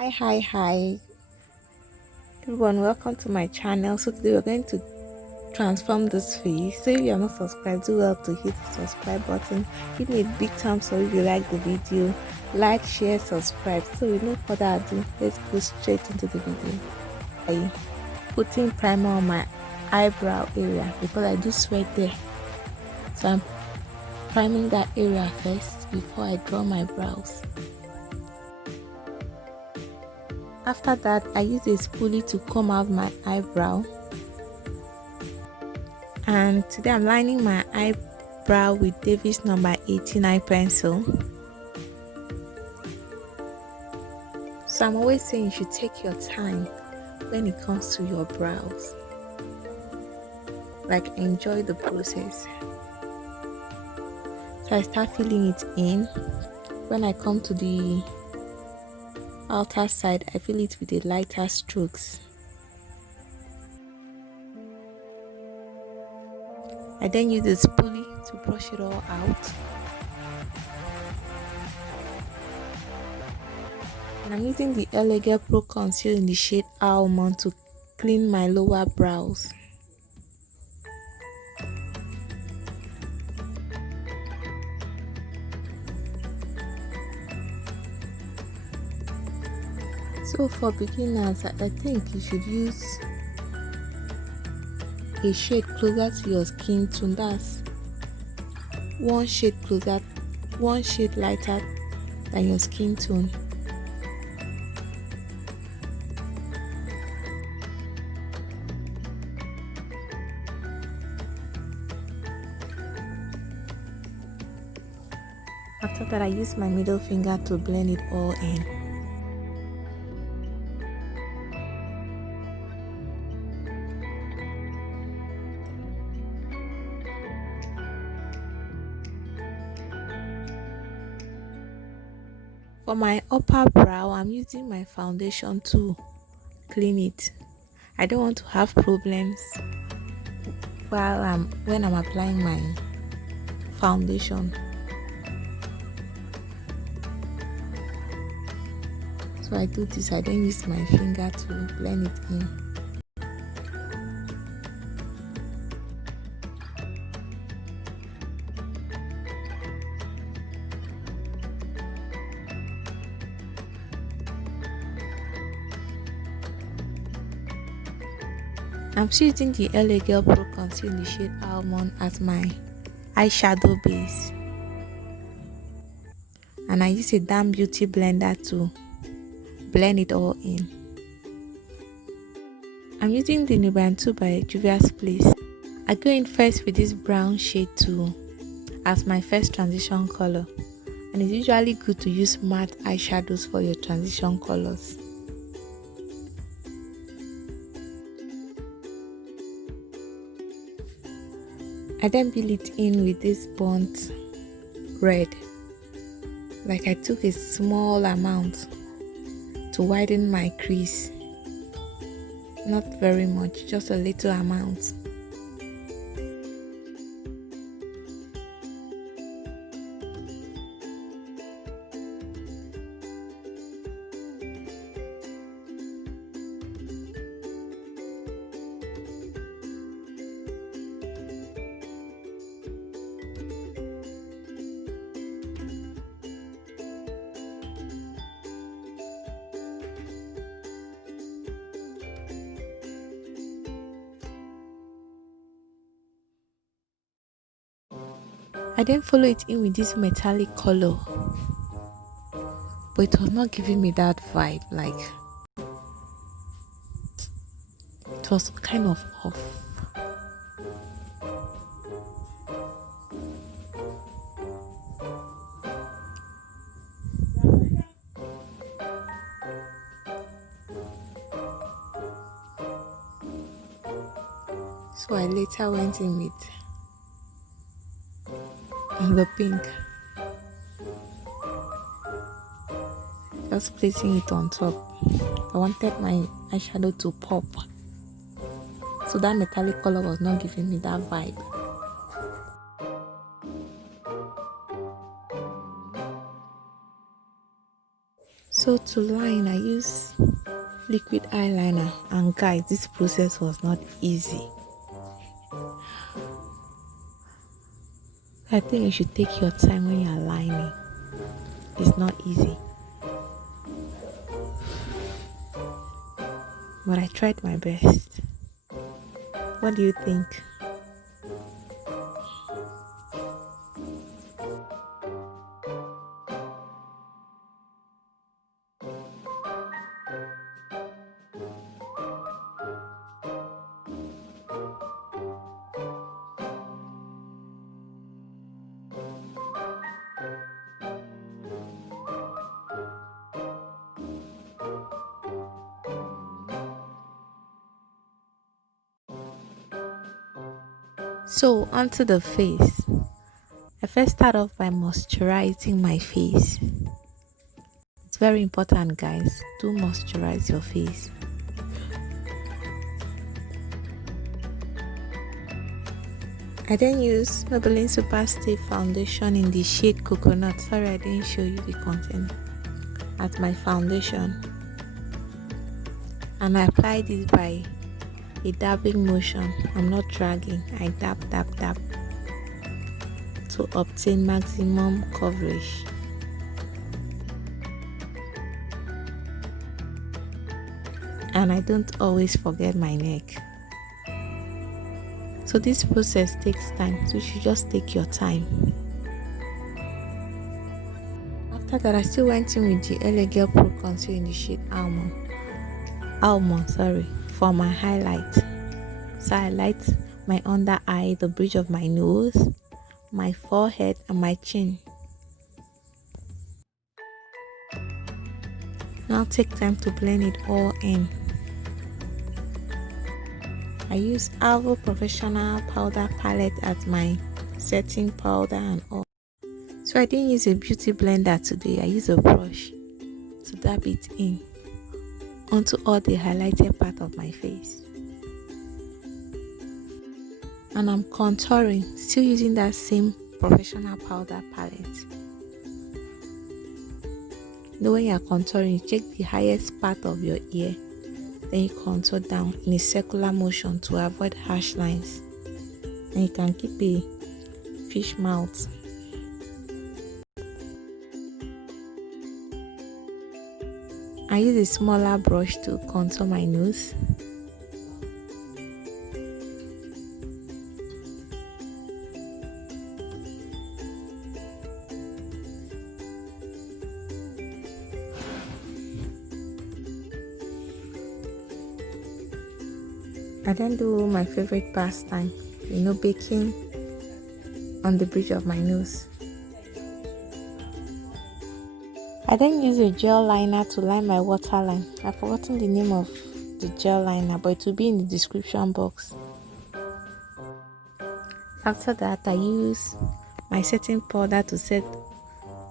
Hi everyone, welcome to my channel. So today we're going to transform this face. So if you are not subscribed, do well to hit the subscribe button. Give me a big thumbs up if you like the video. Like, share, subscribe. So with no further ado, let's go straight into the video. I putting primer on my eyebrow area because I do sweat there, so I'm priming that area first before I draw my brows. After that, I use a spoolie to comb out my eyebrow, and today I'm lining my eyebrow with Davis number 89 pencil. So I'm always saying you should take your time when it comes to your brows, like enjoy the process. So I start filling it in. When I come to the outer side, I fill it with the lighter strokes. I then use the spoolie to brush it all out. And I'm using the Avour Pro Conceal in the shade Almond to clean my lower brows. So for beginners, I think you should use a shade closer to your skin tone. That's one shade lighter than your skin tone. After that, I use my middle finger to blend it all in. For my upper brow, I'm using my foundation to clean it. I don't want to have problems when I'm applying my foundation. So I do this, I then use my finger to blend it in. I'm still using the Avour Pro Conceal in the shade Almond as my eyeshadow base. And I use a damn beauty blender to blend it all in. I'm using the Nubian 2 by Juvia's Place. I go in first with this brown shade too as my first transition color. And it's usually good to use matte eyeshadows for your transition colors. I then build it in with this burnt red. Like I took a small amount to widen my crease. Not very much, just a little amount. I then follow it in with this metallic color, but it was not giving me that vibe. Like it was kind of off. So I later went in with the pink, just placing it on top. I wanted my eyeshadow to pop, so that metallic color was not giving me that vibe. So So to line, I use liquid eyeliner, and guys, this process was not easy. I think you should take your time when you're lining. It's not easy, but I tried my best. What do you think? So onto the face. I first start off by moisturizing my face. It's very important, guys. Do moisturize your face. I then use Maybelline Superstay foundation in the shade Coconut. Sorry, I didn't show you the content. As my foundation. And I apply this by a dabbing motion. I'm not dragging. I dab to obtain maximum coverage. And I don't always forget my neck. So this process takes time, so you should just take your time. After that, I still went in with the LA Girl Pro Conceal in the shade Almond, for my highlight. So I highlight my under eye, the bridge of my nose, my forehead, and my chin. Now take time to blend it all in. I use Avour professional powder palette as my setting powder and all. So I didn't use a beauty blender today. I use a brush to dab it in onto all the highlighted part of my face. And I'm contouring, still using that same professional powder palette. Now when you are contouring, you check the highest part of your ear. Then you contour down in a circular motion to avoid harsh lines. And you can keep a fish mouth. I use a smaller brush to contour my nose. I then do my favorite pastime, baking on the bridge of my nose. I then use a gel liner to line my waterline. I've forgotten the name of the gel liner, but it will be in the description box. After that, I use my setting powder to set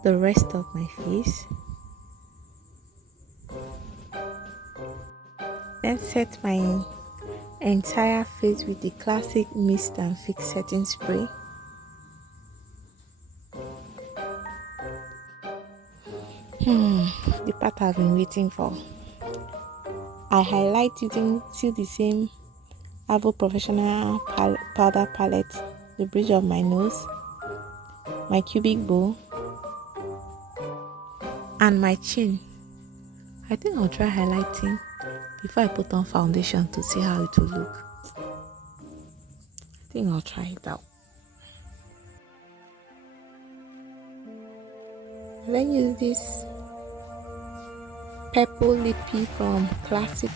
the rest of my face. Then set my entire face with the classic mist and fix setting spray. The part I've been waiting for. I highlight using still the same Avour professional powder palette, the bridge of my nose, my cubic bow, and my chin. I think I'll try highlighting before I put on foundation to see how it will look. I think I'll try it out. Then use this purple lippy from Classic.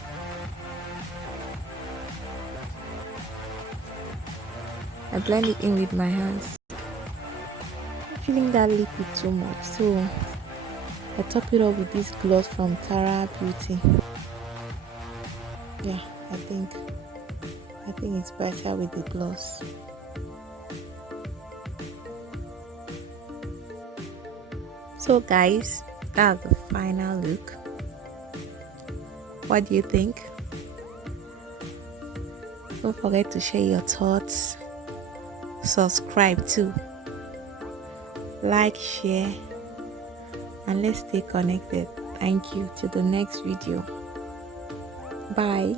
I blend it in with my hands. I'm feeling that lippy too much, so I top it up with this gloss from Tara Beauty. Yeah, I think it's better with the gloss. So guys, that's the final look. What do you think? Don't forget to share your thoughts. Subscribe too. Like, share, and let's stay connected. Thank you. Till the next video. Bye.